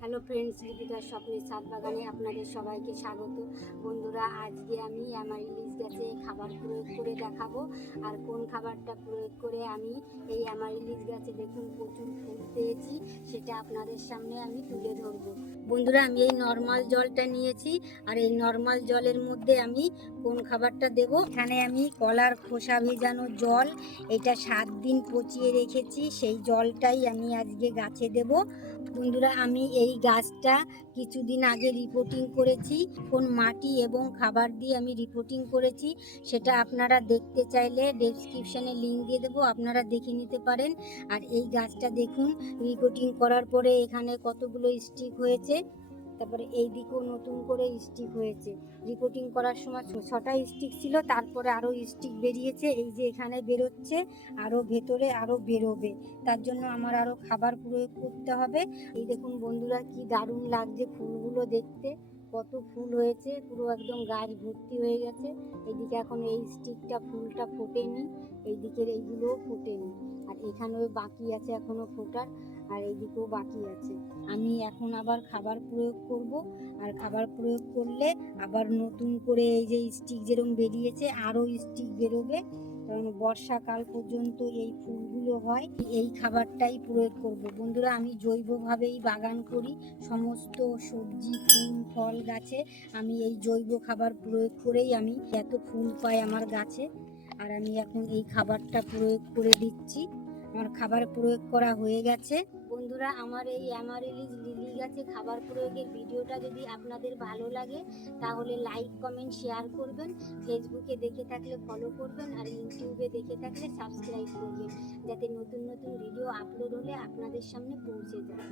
Hello friends, লিপিকার স্বপ্নের ছাদ বাগানে আপনাদের সবাইকে স্বাগত। বন্ধুরা, আজকে আমি আমার ইলিশ গাছে খাবার প্রয়োগ করে দেখাবো। আর কোন খাবারটা প্রয়োগ করে আমি এই আমার ইলিশ গাছে দেখুন প্রচুর ফুল পেয়েছি, সেটা আপনাদের সামনে আমি তুলে ধরবো। বন্ধুরা, আমি এই নর্মাল জলটা নিয়েছি, আর এই নর্মাল জলের মধ্যে আমি কোন খাবারটা দেব। এখানে আমি কলার খোসা ভেজানো জল, এটা 7 দিন পচিয়ে রেখেছি, সেই জলটাই আমি আজকে গাছে দেব। বন্ধুরা, আমি এই গাছটা কিছুদিন আগে রিপোর্টিং করেছি, কোন মাটি এবং খাবার দিয়ে আমি রিপোর্টিং করেছি, সেটা আপনারা দেখতে চাইলে ডেসক্রিপশানে লিঙ্ক দিয়ে দেবো, আপনারা দেখে নিতে পারেন। আর এই গাছটা দেখুন রিপোর্টিং করার পরে এখানে কতগুলো স্টিক হয়েছে, তারপরে এই দিকেও নতুন করে স্টিক হয়েছে। রিপোর্টিং করার সময় 6টা স্টিক ছিল, তারপরে আরও স্টিক বেরিয়েছে, এই যে এখানে বেরোচ্ছে, আরও ভেতরে আরও বেরোবে। তার জন্য আমার আরও খাবার প্রয়োগ করতে হবে। এই দেখুন বন্ধুরা, কি দারুণ লাগছে ফুলগুলো দেখতে, কত ফুল হয়েছে, পুরো একদম গাছ ভর্তি হয়ে গেছে। এইদিকে এখন এই স্টিকটা ফুলটা ফোটেনি, এইদিকের এইগুলোও ফোটেনি, আর এখানেও বাকি আছে এখনো ফোটার, আর এইদিকেও বাকি আছে। আমি এখন আবার খাবার প্রয়োগ করব, আর খাবার প্রয়োগ করলে আবার নতুন করে এই যে স্টিক যেরকম বেরিয়েছে আরও স্টিক বেরোবে, কারণ বর্ষাকাল পর্যন্ত এই ফুলগুলো হয়। এই খাবারটাই প্রয়োগ করব। বন্ধুরা, আমি জৈবভাবেই বাগান করি, সমস্ত সবজি ফুল ফল গাছে আমি এই জৈব খাবার প্রয়োগ করেই আমি এত ফুল পাই আমার গাছে। আর আমি এখন এই খাবারটা প্রয়োগ করে দিচ্ছি। আমার খাবার প্রয়োগ করা হয়ে গেছে। বন্ধুরা, আমার এই অ্যামারিলিস লিলি গাছে খাবার প্রয়োগের ভিডিওটা যদি আপনাদের ভালো লাগে তাহলে লাইক কমেন্ট শেয়ার করবেন, ফেসবুকে দেখে থাকলে ফলো করবেন, আর ইউটিউবে দেখে থাকলে সাবস্ক্রাইব করবেন, যাতে নতুন নতুন ভিডিও আপলোড হলে আপনাদের সামনে পৌঁছে যায়।